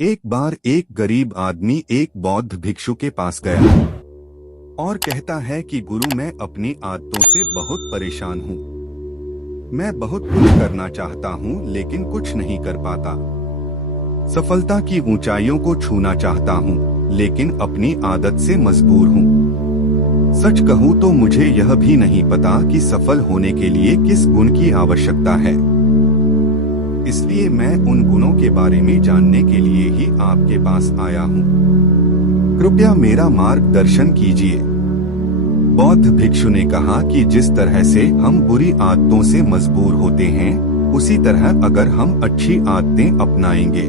एक बार एक गरीब आदमी एक बौद्ध भिक्षु के पास गया और कहता है कि गुरु, मैं अपनी आदतों से बहुत परेशान हूँ। मैं बहुत कुछ करना चाहता हूँ लेकिन कुछ नहीं कर पाता। सफलता की ऊंचाइयों को छूना चाहता हूँ लेकिन अपनी आदत से मजबूर हूँ। सच कहूँ तो मुझे यह भी नहीं पता कि सफल होने के लिए किस गुण की आवश्यकता है। इसलिए मैं उन गुणों के बारे में जानने के लिए ही आपके पास आया हूँ। कृपया मेरा मार्गदर्शन कीजिए। बौद्ध भिक्षु ने कहा कि जिस तरह से हम बुरी आदतों से मजबूर होते हैं, उसी तरह अगर हम अच्छी आदतें अपनाएंगे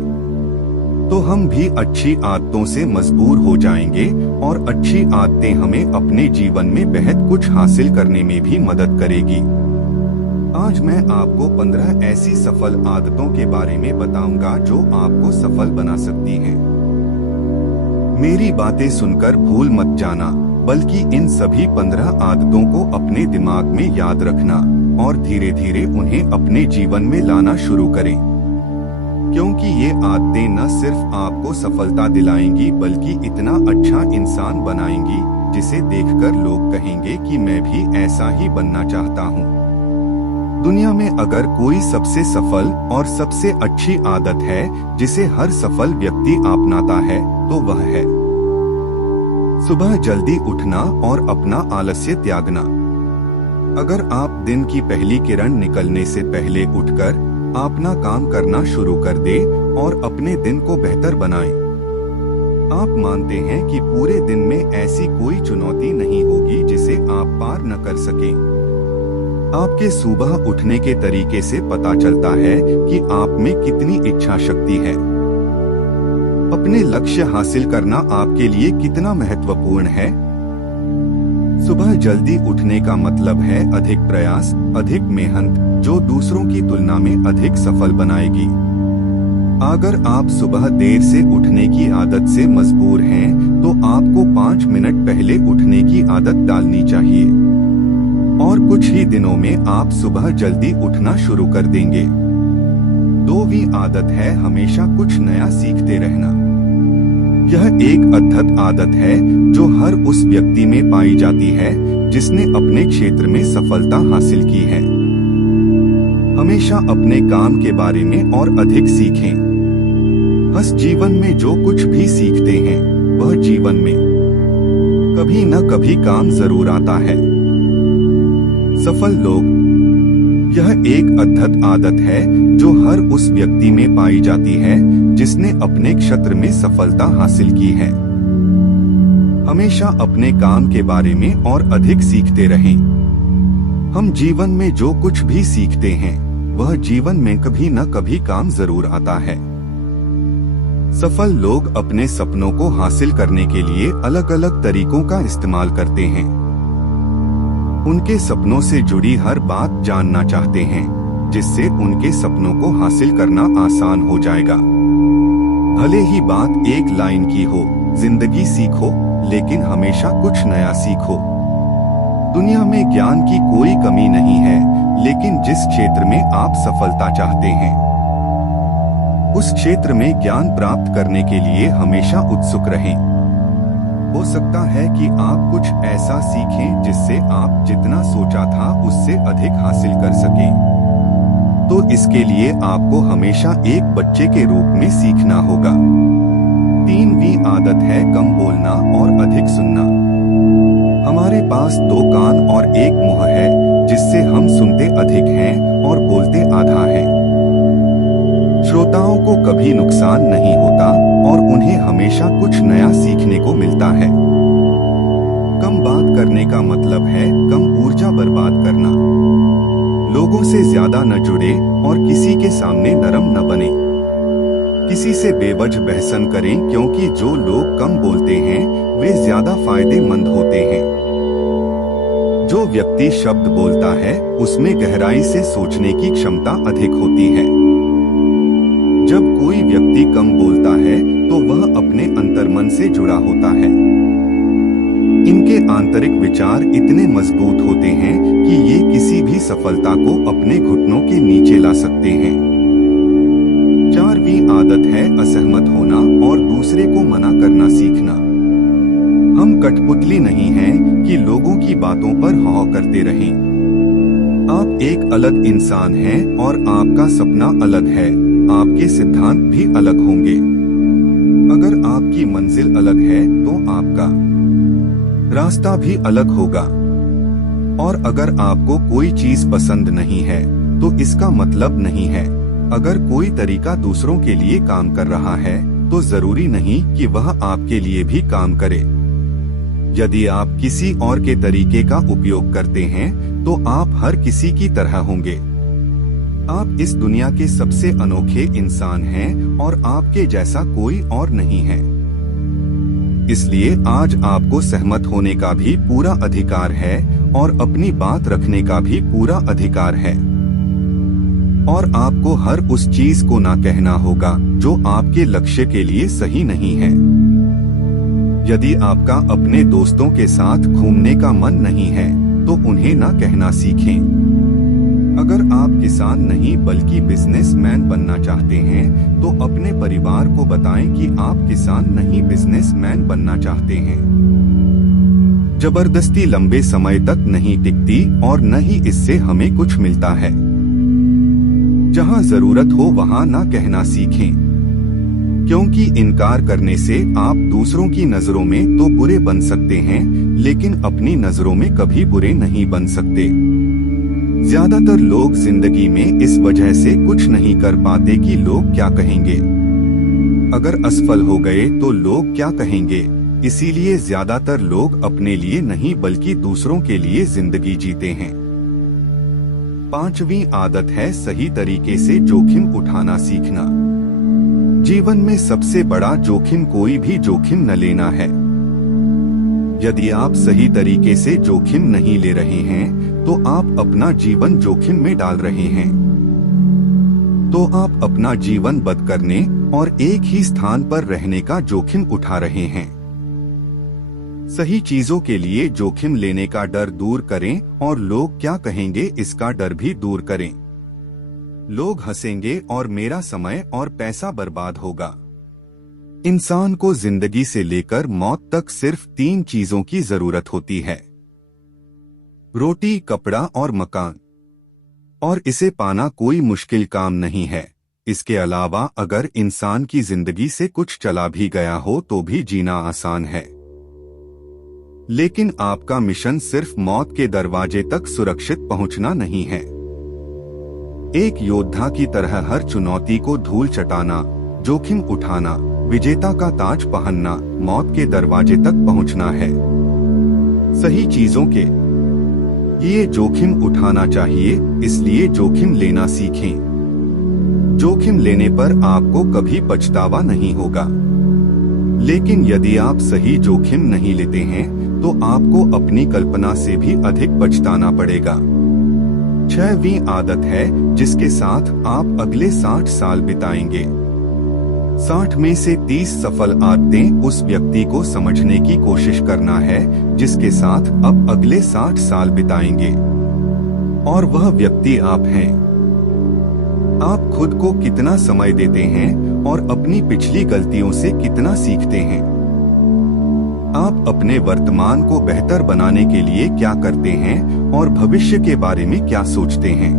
तो हम भी अच्छी आदतों से मजबूर हो जाएंगे और अच्छी आदतें हमें अपने जीवन में बेहद कुछ हासिल करने में भी मदद करेगी। आज मैं आपको 15 ऐसी सफल आदतों के बारे में बताऊंगा जो आपको सफल बना सकती हैं। मेरी बातें सुनकर भूल मत जाना, बल्कि इन सभी 15 आदतों को अपने दिमाग में याद रखना और धीरे धीरे उन्हें अपने जीवन में लाना शुरू करें, क्योंकि ये आदतें न सिर्फ आपको सफलता दिलाएंगी बल्कि इतना अच्छा इंसान बनाएंगी जिसे देखकर लोग कहेंगे कि मैं भी ऐसा ही बनना चाहता हूँ। दुनिया में अगर कोई सबसे सफल और सबसे अच्छी आदत है जिसे हर सफल व्यक्ति अपनाता है तो वह है सुबह जल्दी उठना और अपना आलस्य त्यागना। अगर आप दिन की पहली किरण निकलने से पहले उठकर अपना काम करना शुरू कर दे और अपने दिन को बेहतर बनाएं, आप मानते हैं कि पूरे दिन में ऐसी कोई चुनौती नहीं होगी जिसे आप पार न कर सकें। आपके सुबह उठने के तरीके से पता चलता है कि आप में कितनी इच्छा शक्ति है। अपने लक्ष्य हासिल करना आपके लिए कितना महत्वपूर्ण है। सुबह जल्दी उठने का मतलब है अधिक प्रयास, अधिक मेहनत, जो दूसरों की तुलना में अधिक सफल बनाएगी। अगर आप सुबह देर से उठने की आदत से मजबूर हैं, तो आपको 5 मिनट पहले उठने की आदत डालनी चाहिए और कुछ ही दिनों में आप सुबह जल्दी उठना शुरू कर देंगे। 2वीं आदत है हमेशा कुछ नया सीखते रहना। यह एक अद्भुत आदत है जो हर उस व्यक्ति में पाई जाती है जिसने अपने क्षेत्र में सफलता हासिल की है। हमेशा अपने काम के बारे में और अधिक सीखें। बस जीवन में जो कुछ भी सीखते हैं वह जीवन में कभी न कभी काम जरूर आता है। सफल लोग, यह एक अद्भुत आदत है जो हर उस व्यक्ति में पाई जाती है जिसने अपने क्षेत्र में सफलता हासिल की है। हमेशा अपने काम के बारे में और अधिक सीखते रहें। हम जीवन में जो कुछ भी सीखते हैं वह जीवन में कभी न कभी काम जरूर आता है। सफल लोग अपने सपनों को हासिल करने के लिए अलग अलग तरीकों का इस्तेमाल करते हैं। उनके सपनों से जुड़ी हर बात जानना चाहते हैं जिससे उनके सपनों को हासिल करना आसान हो जाएगा। भले ही बात एक लाइन की हो, जिंदगी सीखो लेकिन हमेशा कुछ नया सीखो। दुनिया में ज्ञान की कोई कमी नहीं है, लेकिन जिस क्षेत्र में आप सफलता चाहते हैं उस क्षेत्र में ज्ञान प्राप्त करने के लिए हमेशा उत्सुक रहें। हो सकता है कि आप कुछ ऐसा सीखें जिससे आप जितना सोचा था उससे अधिक हासिल कर सकें। तो इसके लिए आपको हमेशा एक बच्चे के रूप में सीखना होगा। 3वीं आदत है कम बोलना और अधिक सुनना। हमारे पास 2 कान और 1 मुंह है जिससे हम सुनते अधिक हैं और बोलते आधा है। श्रोताओं को कभी नुकसान नहीं होता और उन्हें हमेशा कुछ नया सीखने को मिलता है। कम बात करने का मतलब है कम ऊर्जा बर्बाद करना। लोगों से ज्यादा न जुड़े और किसी के सामने नरम न बने। किसी से बेवजह बहस न करें, क्योंकि जो लोग कम बोलते हैं वे ज्यादा फायदेमंद होते हैं। जो व्यक्ति शब्द बोलता है उसमें गहराई से सोचने की क्षमता अधिक होती है। जब कोई व्यक्ति कम बोलता है तो वह अपने अंतर्मन से जुड़ा होता है। इनके आंतरिक विचार इतने मजबूत होते हैं कि ये किसी भी सफलता को अपने घुटनों के नीचे ला सकते हैं। 4वीं आदत है असहमत होना कठपुतली नहीं हैं कि लोगों की बातों पर हौ करते रहें। आप एक अलग इंसान हैं और आपका सपना अलग है, आपके सिद्धांत भी अलग होंगे। अगर आपकी मंजिल अलग है तो आपका रास्ता भी अलग होगा। और अगर आपको कोई चीज पसंद नहीं है तो इसका मतलब नहीं है अगर कोई तरीका दूसरों के लिए काम कर रहा है तो जरूरी नहीं कि वह आपके लिए भी काम करे। यदि आप किसी और के तरीके का उपयोग करते हैं तो आप हर किसी की तरह होंगे। आप इस दुनिया के सबसे अनोखे इंसान हैं और आपके जैसा कोई और नहीं है। इसलिए आज आपको सहमत होने का भी पूरा अधिकार है और अपनी बात रखने का भी पूरा अधिकार है। और आपको हर उस चीज को ना कहना होगा जो आपके लक्ष्य के लिए सही नहीं है। यदि आपका अपने दोस्तों के साथ घूमने का मन नहीं है तो उन्हें ना कहना सीखें। अगर आप किसान नहीं बल्कि बिजनेसमैन बनना चाहते हैं तो अपने परिवार को बताएं कि आप किसान नहीं बिजनेसमैन बनना चाहते हैं। जबरदस्ती लंबे समय तक नहीं टिकती और न ही इससे हमें कुछ मिलता है। जहां जरूरत हो वहां ना कहना सीखें, क्योंकि इनकार करने से आप दूसरों की नजरों में तो बुरे बन सकते हैं लेकिन अपनी नजरों में कभी बुरे नहीं बन सकते। ज्यादातर लोग जिंदगी में इस वजह से कुछ नहीं कर पाते कि लोग क्या कहेंगे। अगर असफल हो गए तो लोग क्या कहेंगे, इसीलिए ज्यादातर लोग अपने लिए नहीं बल्कि दूसरों के लिए जिंदगी जीते हैं। 5वीं आदत है सही तरीके से जोखिम उठाना सीखना। जीवन में सबसे बड़ा जोखिम कोई भी जोखिम न लेना है। यदि आप सही तरीके से जोखिम नहीं ले रहे हैं तो आप अपना जीवन जोखिम में डाल रहे हैं। तो आप अपना जीवन बद करने और एक ही स्थान पर रहने का जोखिम उठा रहे हैं। सही चीजों के लिए जोखिम लेने का डर दूर करें और लोग क्या कहेंगे इसका डर भी दूर करें। लोग हंसेंगे और मेरा समय और पैसा बर्बाद होगा। इंसान को जिंदगी से लेकर मौत तक सिर्फ 3 चीजों की जरूरत होती है, रोटी, कपड़ा और मकान। और इसे पाना कोई मुश्किल काम नहीं है। इसके अलावा अगर इंसान की जिंदगी से कुछ चला भी गया हो तो भी जीना आसान है। लेकिन आपका मिशन सिर्फ मौत के दरवाजे तक सुरक्षित पहुंचना नहीं है। एक योद्धा की तरह हर चुनौती को धूल चटाना, जोखिम उठाना, विजेता का ताज पहनना, मौत के दरवाजे तक पहुंचना है। सही चीजों के लिए जोखिम उठाना चाहिए, इसलिए जोखिम लेना सीखें। जोखिम लेने पर आपको कभी पछतावा नहीं होगा। लेकिन यदि आप सही जोखिम नहीं लेते हैं तो आपको अपनी कल्पना से भी अधिक पछताना पड़ेगा। 6वीं आदत है जिसके साथ आप अगले 60 साल बिताएंगे। 60 में से 30 सफल आदतें उस व्यक्ति को समझने की कोशिश करना है जिसके साथ अब अगले 60 साल बिताएंगे। और वह व्यक्ति आप हैं। आप खुद को कितना समय देते हैं और अपनी पिछली गलतियों से कितना सीखते हैं। आप अपने वर्तमान को बेहतर बनाने के लिए क्या करते हैं और भविष्य के बारे में क्या सोचते हैं।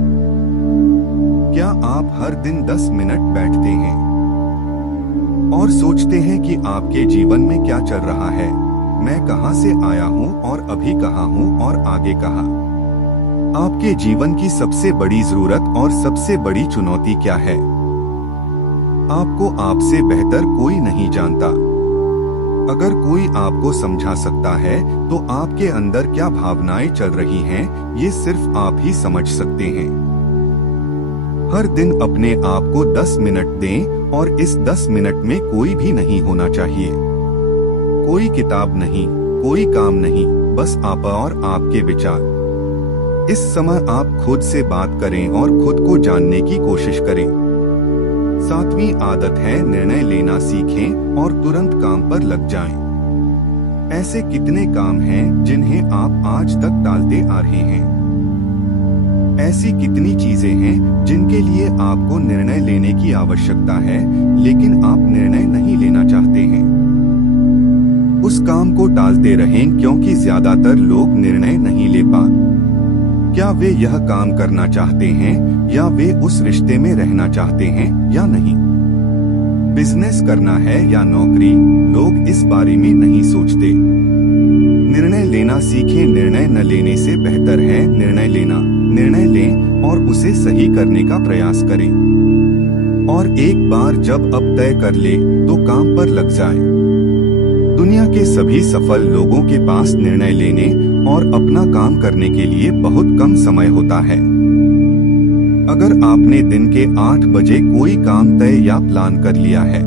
क्या आप हर दिन 10 मिनट बैठते हैं और सोचते हैं कि आपके जीवन में क्या चल रहा है, मैं कहां से आया हूं और अभी कहां हूं और आगे कहां। आपके जीवन की सबसे बड़ी जरूरत और सबसे बड़ी चुनौती क्या है। आपको आपसे बेहतर कोई नहीं जानता। अगर कोई आपको समझा सकता है तो आपके अंदर क्या भावनाएं चल रही हैं, ये सिर्फ आप ही समझ सकते हैं। हर दिन अपने आप को 10 मिनट दें और इस 10 मिनट में कोई भी नहीं होना चाहिए। कोई किताब नहीं, कोई काम नहीं, बस आप और आपके विचार। इस समय आप खुद से बात करें और खुद को जानने की कोशिश करें। 7वीं आदत है निर्णय लेना सीखें और तुरंत काम पर लग जाएं। ऐसे कितने काम हैं जिन्हें आप आज तक टालते आ रहे हैं। ऐसी कितनी चीजें हैं जिनके लिए आपको निर्णय लेने की आवश्यकता है लेकिन आप निर्णय नहीं लेना चाहते हैं। उस काम को को टालते रहें क्योंकि ज्यादातर लोग निर्णय नहीं ले पाते। क्या वे यह काम करना चाहते हैं या वे उस रिश्ते में रहना चाहते हैं या नहीं? बिजनेस करना है या नौकरी, लोग इस बारे में नहीं सोचते। निर्णय लेना सीखें, निर्णय न लेने से बेहतर है निर्णय लेना। निर्णय लें और उसे सही करने का प्रयास करें। और एक बार जब अब तय कर ले तो काम पर लग जाए। दुनिया के सभी सफल लोगों के पास निर्णय लेने और अपना काम करने के लिए बहुत कम समय होता है। अगर आपने दिन के 8 बजे कोई काम तय या प्लान कर लिया है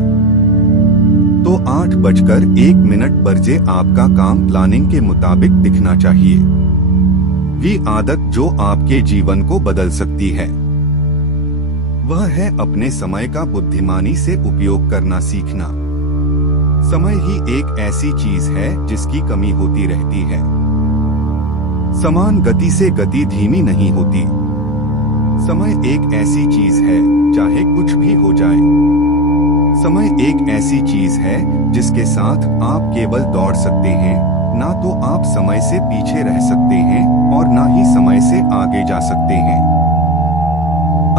तो 8:01 बजे आपका काम प्लानिंग के मुताबिक दिखना चाहिए। वी आदत जो आपके जीवन को बदल सकती है वह है अपने समय का बुद्धिमानी से उपयोग करना सीखना। समय ही एक ऐसी चीज है जिसकी कमी होती रहती है। समान गति से गति धीमी नहीं होती। समय एक ऐसी चीज है चाहे कुछ भी हो जाए। समय एक ऐसी चीज है जिसके साथ आप केवल दौड़ सकते हैं, ना तो आप समय से पीछे रह सकते हैं और ना ही समय से आगे जा सकते हैं।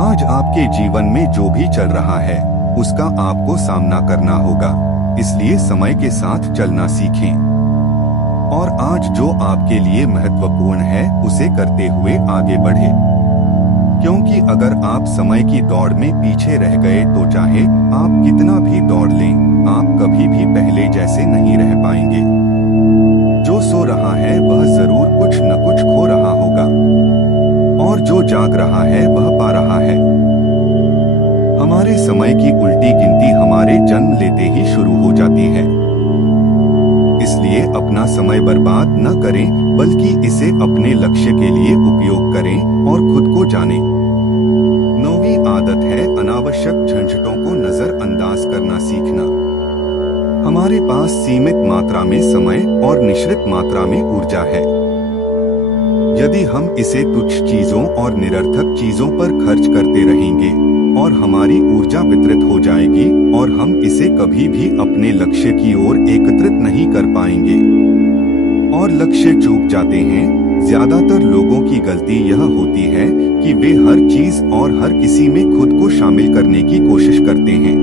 आज आपके जीवन में जो भी चल रहा है उसका आपको सामना करना होगा, इसलिए समय के साथ चलना सीखें। और आज जो आपके लिए महत्वपूर्ण है उसे करते हुए आगे बढ़े, क्योंकि अगर आप समय की दौड़ में पीछे रह गए तो चाहे आप कितना भी दौड़ लें, आप कभी भी पहले जैसे नहीं रह पाएंगे। जो सो रहा है वह जरूर कुछ न कुछ खो रहा होगा और जो जाग रहा है वह पा रहा है। हमारे समय की उल्टी गिनती हमारे जन्म लेते ही शुरू हो जाती है। इसलिए अपना समय बर्बाद न करें, बल्कि इसे अपने लक्ष्य के लिए उपयोग करें और खुद को जानें। 9वीं आदत है अनावश्यक झंझटों को नजरअंदाज करना सीखना। हमारे पास सीमित मात्रा में समय और निश्चित मात्रा में ऊर्जा है। यदि हम इसे तुच्छ चीजों और निरर्थक चीजों पर खर्च करते रहेंगे और हमारी ऊर्जा वितरित हो जाएगी और हम इसे कभी भी अपने लक्ष्य की ओर एकत्रित नहीं कर पाएंगे और लक्ष्य चूक जाते हैं। ज्यादातर लोगों की गलती यह होती है कि वे हर चीज और हर किसी में खुद को शामिल करने की कोशिश करते हैं,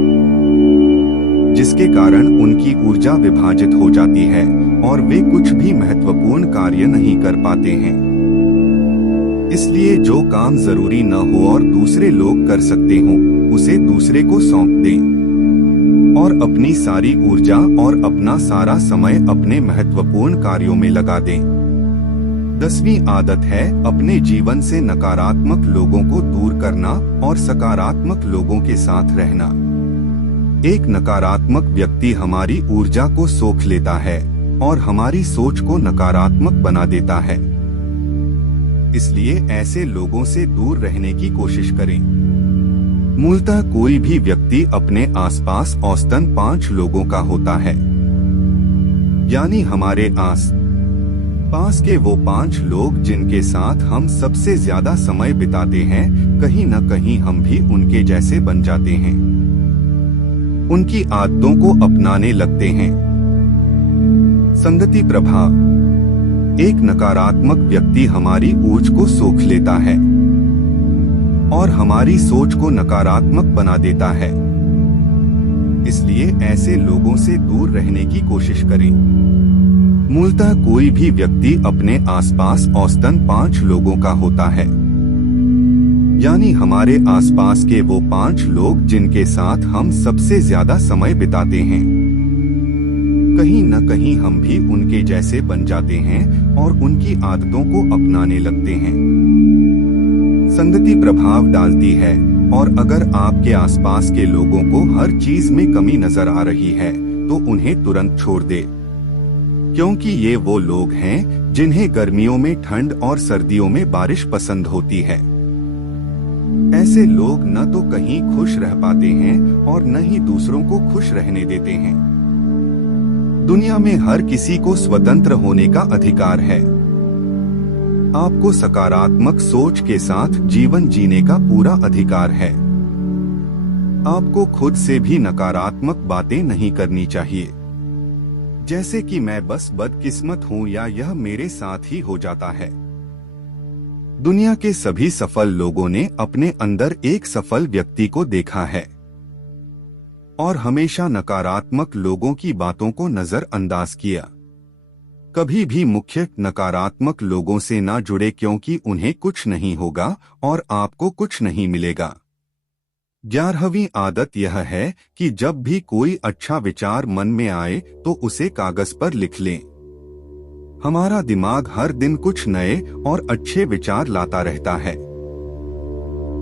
जिसके कारण उनकी ऊर्जा विभाजित हो जाती है और वे कुछ भी महत्वपूर्ण कार्य नहीं कर पाते हैं। इसलिए जो काम जरूरी न हो और दूसरे लोग कर सकते हो उसे दूसरे को सौंप दें और अपनी सारी ऊर्जा और अपना सारा समय अपने महत्वपूर्ण कार्यों में लगा दें। 10वीं आदत है अपने जीवन से नकारात्मक लोगों को दूर करना और सकारात्मक लोगों के साथ रहना। एक नकारात्मक व्यक्ति हमारी ऊर्जा को सोख लेता है और हमारी सोच को नकारात्मक बना देता है। इसलिए ऐसे लोगों से दूर रहने की कोशिश करें। मूलतः कोई भी व्यक्ति अपने आसपास औसतन 5 लोगों का होता है, यानी हमारे आस पास के वो 5 लोग जिनके साथ हम सबसे ज्यादा समय बिताते हैं, कहीं न कहीं हम भी उनके जैसे बन जाते हैं, उनकी आदतों को अपनाने लगते हैं। संगति प्रभाव। एक नकारात्मक व्यक्ति हमारी ऊर्जा को सोख लेता है और हमारी सोच को नकारात्मक बना देता है। इसलिए ऐसे लोगों से दूर रहने की कोशिश करें। मूलतः कोई भी व्यक्ति अपने आसपास औसतन 5 लोगों का होता है, यानी हमारे आसपास के वो 5 लोग जिनके साथ हम सबसे ज्यादा समय बिताते हैं। कहीं न कहीं हम भी उनके जैसे बन जाते हैं और उनकी आदतों को अपनाने लगते हैं। संगति प्रभाव डालती है, और अगर आपके आसपास के लोगों को हर चीज में कमी नजर आ रही है तो उन्हें तुरंत छोड़ दे, क्योंकि ये वो लोग हैं जिन्हें गर्मियों में ठंड और सर्दियों में बारिश पसंद होती है। ऐसे लोग न तो कहीं खुश रह पाते हैं और न ही दूसरों को खुश रहने देते हैं। दुनिया में हर किसी को स्वतंत्र होने का अधिकार है। आपको सकारात्मक सोच के साथ जीवन जीने का पूरा अधिकार है। आपको खुद से भी नकारात्मक बातें नहीं करनी चाहिए। जैसे कि मैं बस बदकिस्मत हूं या यह मेरे साथ ही हो जाता है। दुनिया के सभी सफल लोगों ने अपने अंदर एक सफल व्यक्ति को देखा है और हमेशा नकारात्मक लोगों की बातों को नजरअंदाज किया। कभी भी मुख्य नकारात्मक लोगों से ना जुड़े, क्योंकि उन्हें कुछ नहीं होगा और आपको कुछ नहीं मिलेगा। 11वीं आदत यह है कि जब भी कोई अच्छा विचार मन में आए तो उसे कागज पर लिख लें। हमारा दिमाग हर दिन कुछ नए और अच्छे विचार लाता रहता है।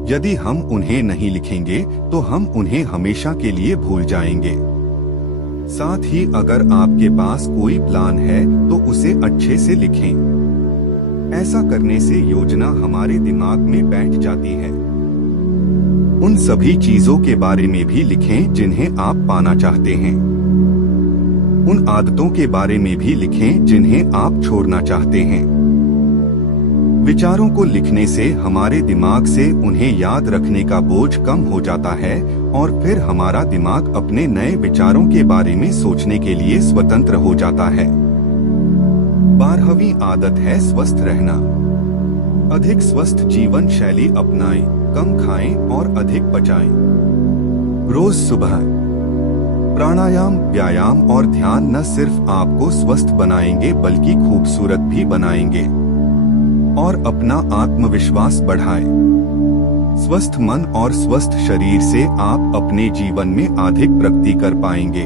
यदि हम उन्हें नहीं लिखेंगे तो हम उन्हें हमेशा के लिए भूल जाएंगे। साथ ही अगर आपके पास कोई प्लान है तो उसे अच्छे से लिखें। ऐसा करने से योजना हमारे दिमाग में बैठ जाती है। उन सभी चीजों के बारे में भी लिखें जिन्हें आप पाना चाहते हैं। उन आदतों के बारे में भी लिखें जिन्हें आप छोड़ना चाहते हैं। विचारों को लिखने से हमारे दिमाग से उन्हें याद रखने का बोझ कम हो जाता है और फिर हमारा दिमाग अपने नए विचारों के बारे में सोचने के लिए स्वतंत्र हो जाता है। 12वीं आदत है स्वस्थ रहना। अधिक स्वस्थ जीवन शैली अपनाएं, कम खाएं और अधिक पचाएं। रोज सुबह प्राणायाम, व्यायाम और ध्यान न सिर्फ आपको स्वस्थ बनाएंगे बल्कि खूबसूरत भी बनाएंगे और अपना आत्मविश्वास बढ़ाएं। स्वस्थ मन और स्वस्थ शरीर से आप अपने जीवन में अधिक प्रगति कर पाएंगे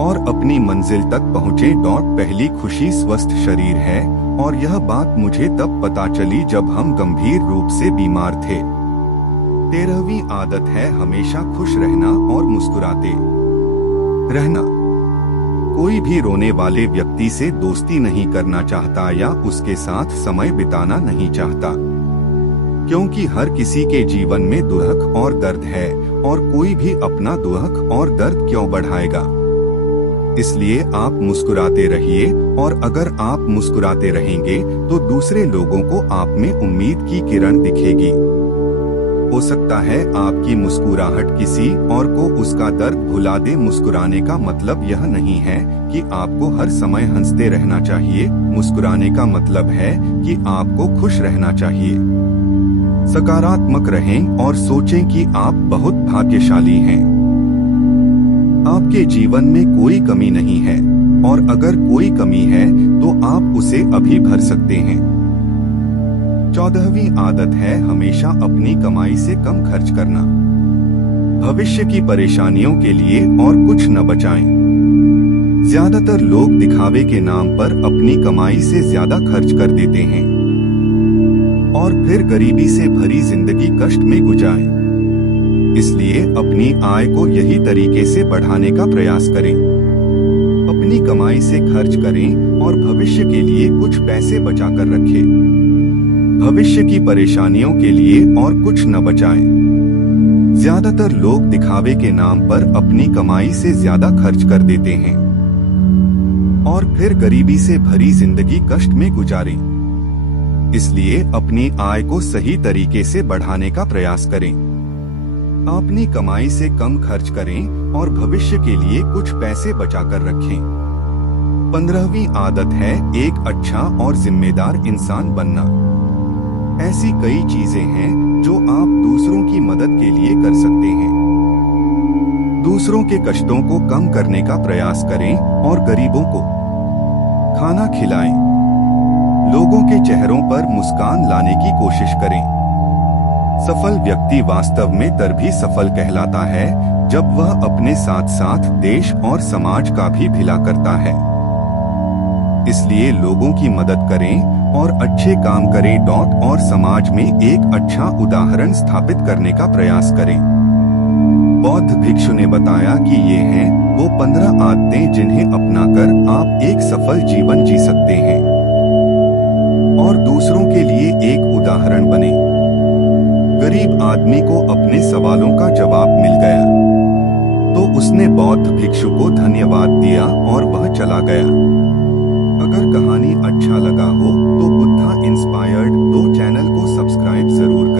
और अपनी मंजिल तक पहुँचे। पहली खुशी स्वस्थ शरीर है और यह बात मुझे तब पता चली जब हम गंभीर रूप से बीमार थे। 13वीं आदत है हमेशा खुश रहना और मुस्कुराते रहना। कोई भी रोने वाले व्यक्ति से दोस्ती नहीं करना चाहता या उसके साथ समय बिताना नहीं चाहता, क्योंकि हर किसी के जीवन में दुख और दर्द है और कोई भी अपना दुख और दर्द क्यों बढ़ाएगा। इसलिए आप मुस्कुराते रहिए और अगर आप मुस्कुराते रहेंगे तो दूसरे लोगों को आप में उम्मीद की किरण दिखेगी। हो सकता है आपकी मुस्कुराहट किसी और को उसका दर्द भुला दे। मुस्कुराने का मतलब यह नहीं है कि आपको हर समय हंसते रहना चाहिए। मुस्कुराने का मतलब है कि आपको खुश रहना चाहिए। सकारात्मक रहें और सोचें कि आप बहुत भाग्यशाली हैं। आपके जीवन में कोई कमी नहीं है और अगर कोई कमी है तो आप उसे अभी भर सकते हैं। 14वीं आदत है हमेशा अपनी कमाई से कम खर्च करना। भविष्य की परेशानियों के लिए और कुछ न बचाएं। ज्यादातर लोग दिखावे के नाम पर अपनी कमाई से ज्यादा खर्च कर देते हैं और फिर गरीबी से भरी जिंदगी कष्ट में गुजारें। इसलिए अपनी आय को यही तरीके से बढ़ाने का प्रयास करें। अपनी कमाई से खर्च करें और भविष्य के लिए कुछ पैसे बचाकर रखें। भविष्य की परेशानियों के लिए और कुछ न बचाएं। ज्यादातर लोग दिखावे के नाम पर अपनी कमाई से ज्यादा खर्च कर देते हैं और फिर गरीबी से भरी जिंदगी कष्ट में गुजारें। इसलिए अपनी आय को सही तरीके से बढ़ाने का प्रयास करें। अपनी कमाई से कम खर्च करें और भविष्य के लिए कुछ पैसे बचाकर रखें। 15वीं आदत है एक अच्छा और जिम्मेदार इंसान बनना। ऐसी कई चीजें हैं जो आप दूसरों की मदद के लिए कर सकते हैं। दूसरों के कष्टों को कम करने का प्रयास करें और गरीबों को खाना खिलाएं। लोगों के चेहरों पर मुस्कान लाने की कोशिश करें। सफल व्यक्ति वास्तव में तभी सफल कहलाता है जब वह अपने साथ साथ देश और समाज का भी भला करता है। इसलिए लोगों की मदद करें और अच्छे काम करें और समाज में एक अच्छा उदाहरण स्थापित करने का प्रयास करें। बौद्ध भिक्षु ने बताया कि ये हैं वो 15 आदतें जिन्हें अपनाकर आप एक सफल जीवन जी सकते हैं और दूसरों के लिए एक उदाहरण बने। गरीब आदमी को अपने सवालों का जवाब मिल गया तो उसने बौद्ध भिक्षु को धन्यवाद दिया और वह चला गया। अगर कहानी अच्छा लगा हो तो बुद्धा इंस्पायर्ड चैनल को सब्सक्राइब जरूर करें।